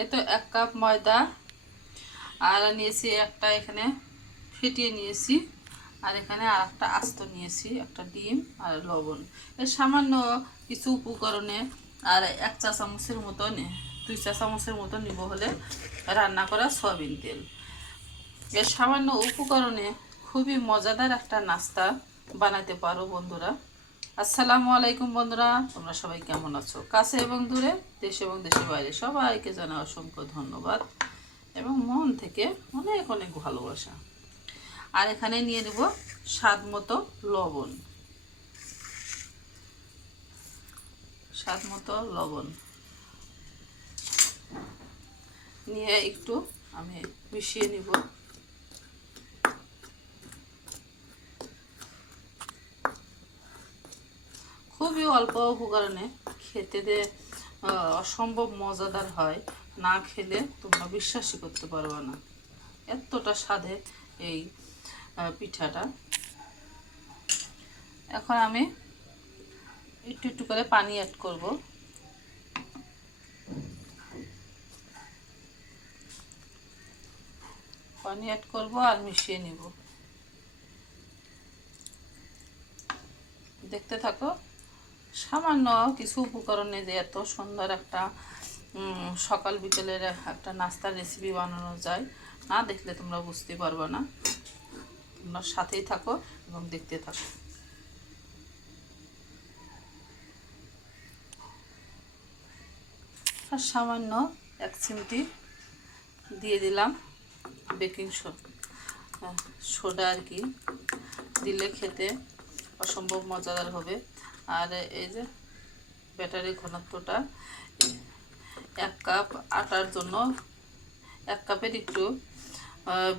এই তো 1 কাপ ময়দা, আর নিয়েছি একটা এখানে ফেটিয়ে নিয়েছি, আর এখানে আর একটা আস্ত নিয়েছি, একটা ডিম আর লবণ। এর সামান্য কিছু উপকরণে আর 1 চা চামচের মতো 2 চা চামচের মতো নিব হলে রান্না করা সয়াবিন তেল। এর সামান্য উপকরণে খুবই মজাদার একটা নাস্তা বানাতে পারো বন্ধুরা। আসসালামু আলাইকুম বন্ধুরা, তোমরা সবাই কেমন আছো? কাছে এবং দূরে, দেশ এবং দেশের বাইরে সবাইকে জানাই অসংখ্য ধন্যবাদ এবং মন থেকে অনেক অনেক ভালোবাসা। আর এখানে নিয়ে নেব স্বাদ মতো লবণ, নিয়ে একটু আমি মিশিয়ে নিব। খুবই অল্প উপকরণে খেতে অসম্ভব মজাদার হয়, না খেলে তোমরা বিশ্বাসই করতে পারবে না, এতটা স্বাদে এই পিঠাটা। এখন আমি একটু একটু করে পানি অ্যাড করব। পানি অ্যাড করব আর মিশিয়ে নিব। দেখতে থাকো। সামান্য কিছু উপকরণে যে এত সুন্দর একটা সকাল বিকেলের একটা নাস্তার রেসিপি বানানো যায়, না দেখলে তোমরা বুঝতে পারবে না। তোমরা সাথেই থাকো এবং দেখতে থাকো। আর সামান্য 1 চিমটি দিয়ে দিলাম বেকিং সোডা আর কি, দিলে খেতে অসম্ভব মজাদার হবে। আর এই যে ব্যাটারির ঘনত্বটা 1 কাপ আটার জন্য 1 কাপের একটু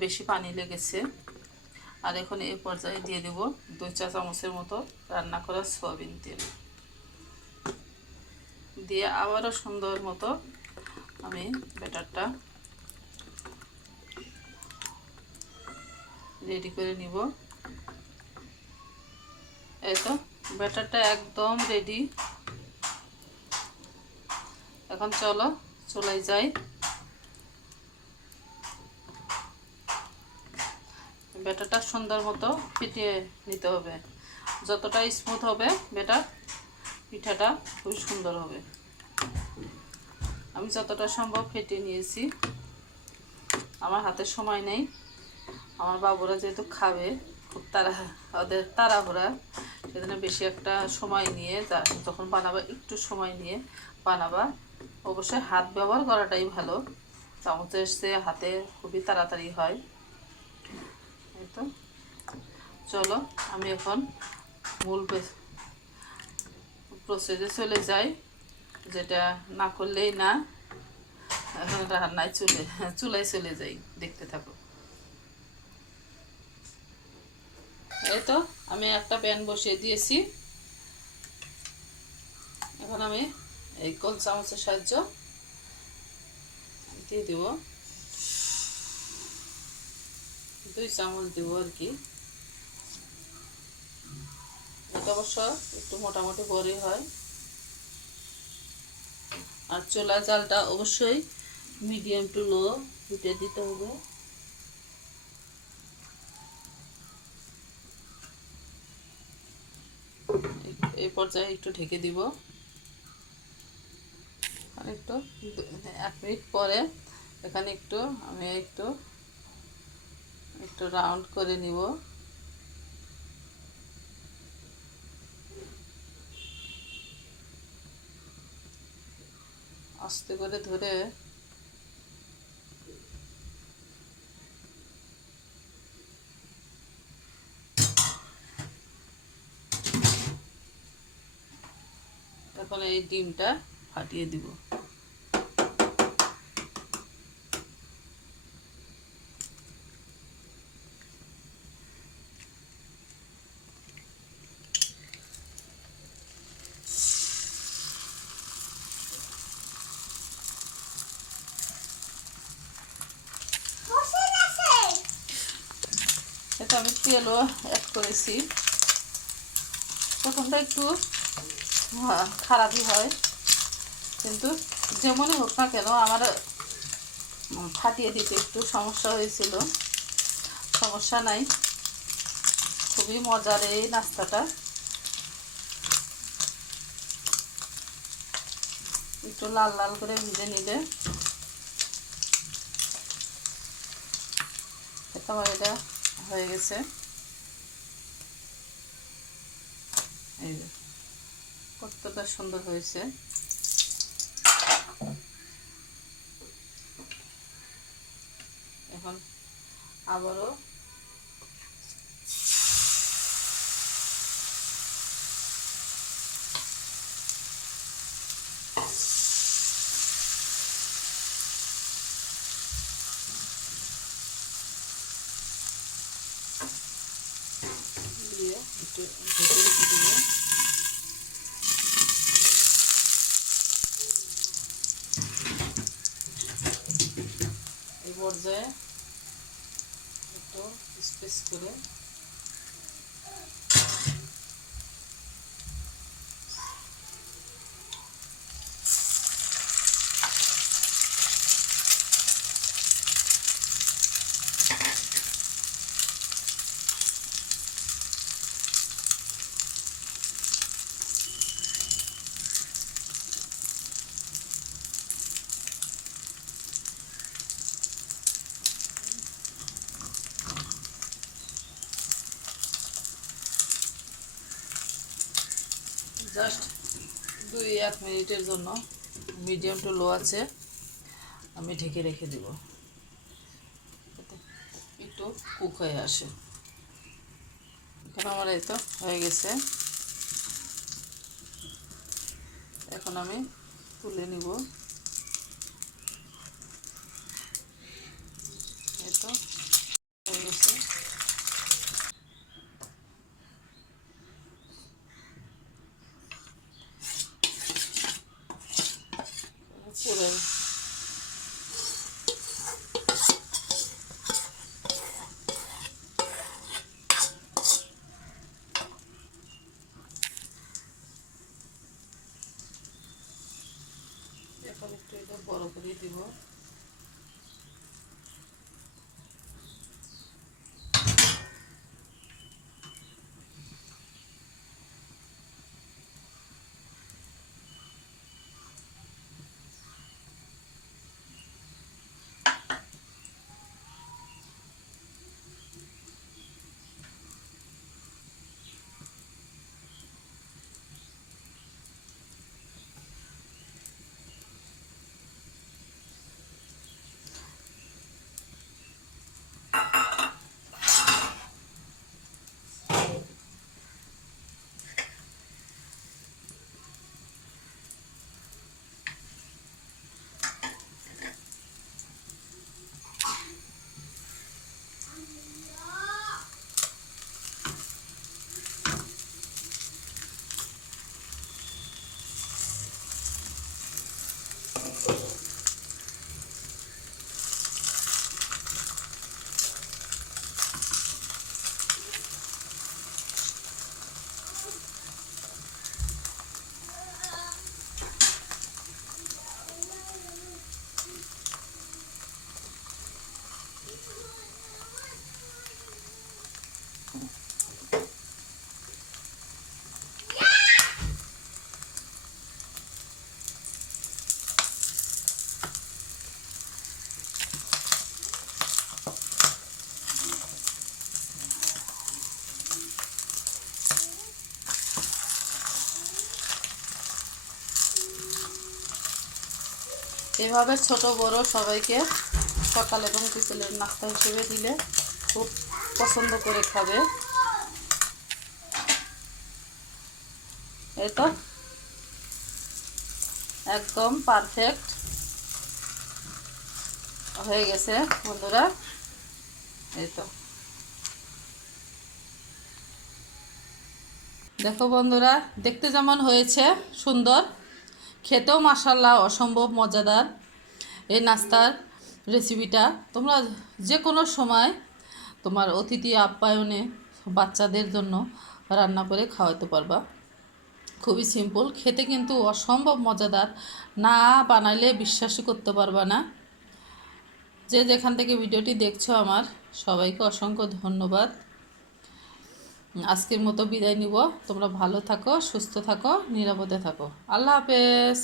বেশি পানি লেগেছে। আর এখন এই পর্যায়ে দিয়ে দেব 2 চা চামচের মতো রান্না করা সয়াবিন তেল, দিয়ে আবারও সুন্দর মতো আমি ব্যাটারটা রেডি করে নিব। এই তো ব্যাটারটা একদম রেডি। এখন চলো চুলায় যাই। ব্যাটারটা সুন্দর মতো ফিটিয়ে নিতে হবে, যতটা স্মুথ হবে ব্যাটার, পিঠাটা খুব সুন্দর হবে। আমি যতটা সম্ভব ফেটিয়ে নিয়েছি। আমার হাতে সময় নেই, আমার বাবুরা যেহেতু খাবে, খুব ওদের তাড়াহুড়া, সেজন্য বেশি একটা সময় নিয়ে যখন বানাবা একটু সময় নিয়ে বানাবা। অবশ্যই হাত ব্যবহার করাটাই ভালো, চামচের চেয়ে হাতে খুবই তাড়াতাড়ি হয়। এই তো চলো আমি এখন মূল প্রসেসে চলে যাই, যেটা না করলেই না। এখন রান্নায় চুলায় চলে যাই, দেখতে থাকো। এই তো আমি একটা প্যান বসিয়ে দিয়েছি। এখন আমি এই গোল চামচের সাহায্য দিয়ে দিব, 2 চামচ দিব আর কি। এটা অবশ্য একটু মোটামুটি বড়ই হয়। আর চুলা জালটা অবশ্যই মিডিয়াম টু লো হিটে দিতে হবে। এই পর্যায়ে একটু ঢেকে দিব। আর একটু 1 মিনিট পরে এখানে আমি একটু রাউন্ড করে নিব। আস্তে করে ধরে এখন এই ডিমটা ফাটিয়ে দিব। এটা আমি তেলও অ্যাড করেছি। প্রথমটা একটু খারাপই হয়, কিন্তু যেমনই হোক না কেন আমার ফাটিয়ে দিতে একটু সমস্যা হয়েছিল, সমস্যা নাই, খুবই মজার এই নাস্তাটা। একটু লাল লাল করে ভেজে নিলে আমার এটা হয়ে গেছে। এই যে কতটা সুন্দর হয়েছে। এখন আবারও দিয়ে একটু ঢেকে রেখে দিব। এই পর্যায়ে একটু স্পেস করে জাস্ট 2-1 মিনিটের জন্য মিডিয়াম টু লো আছে আমি ঢেকে রেখে দিব, একটু কুক হয়ে আসে। এখন আমার এই তো হয়ে গেছে, এখন আমি তুলে নিব। এই তো হয়ে গেছে। পুরো এখন একটু এটা বড় করে দিব। এভাবে ছোট বড় সবাইকে সকাল এবং বিকেলের নাস্তা হিসেবে দিলে খুব পছন্দ করে খাবে। এই তো একদম পারফেক্ট হয়ে গেছে বন্ধুরা। এই তো দেখো বন্ধুরা, দেখতে যেমন হয়েছে সুন্দর, খেতেও মাশাআল্লাহ অসম্ভব মজাদার। এই নাস্তার রেসিপিটা তোমরা যে কোনো সময় তোমার অতিথি আপ্যায়নে বাচ্চাদের জন্য রান্না করে খাওয়াতে পারবা। খুবই সিম্পল, খেতে কিন্তু অসম্ভব মজাদার, না বানাইলে বিশ্বাসই করতে পারবা না। যে যেখান থেকে ভিডিওটি দেখছো আমার সবাইকে অসংখ্য ধন্যবাদ। আজকের মতো বিদায় নিব। তোমরা ভালো থাকো, সুস্থ থাকো, নিরাপদে থাকো। আল্লাহ হাফেজ।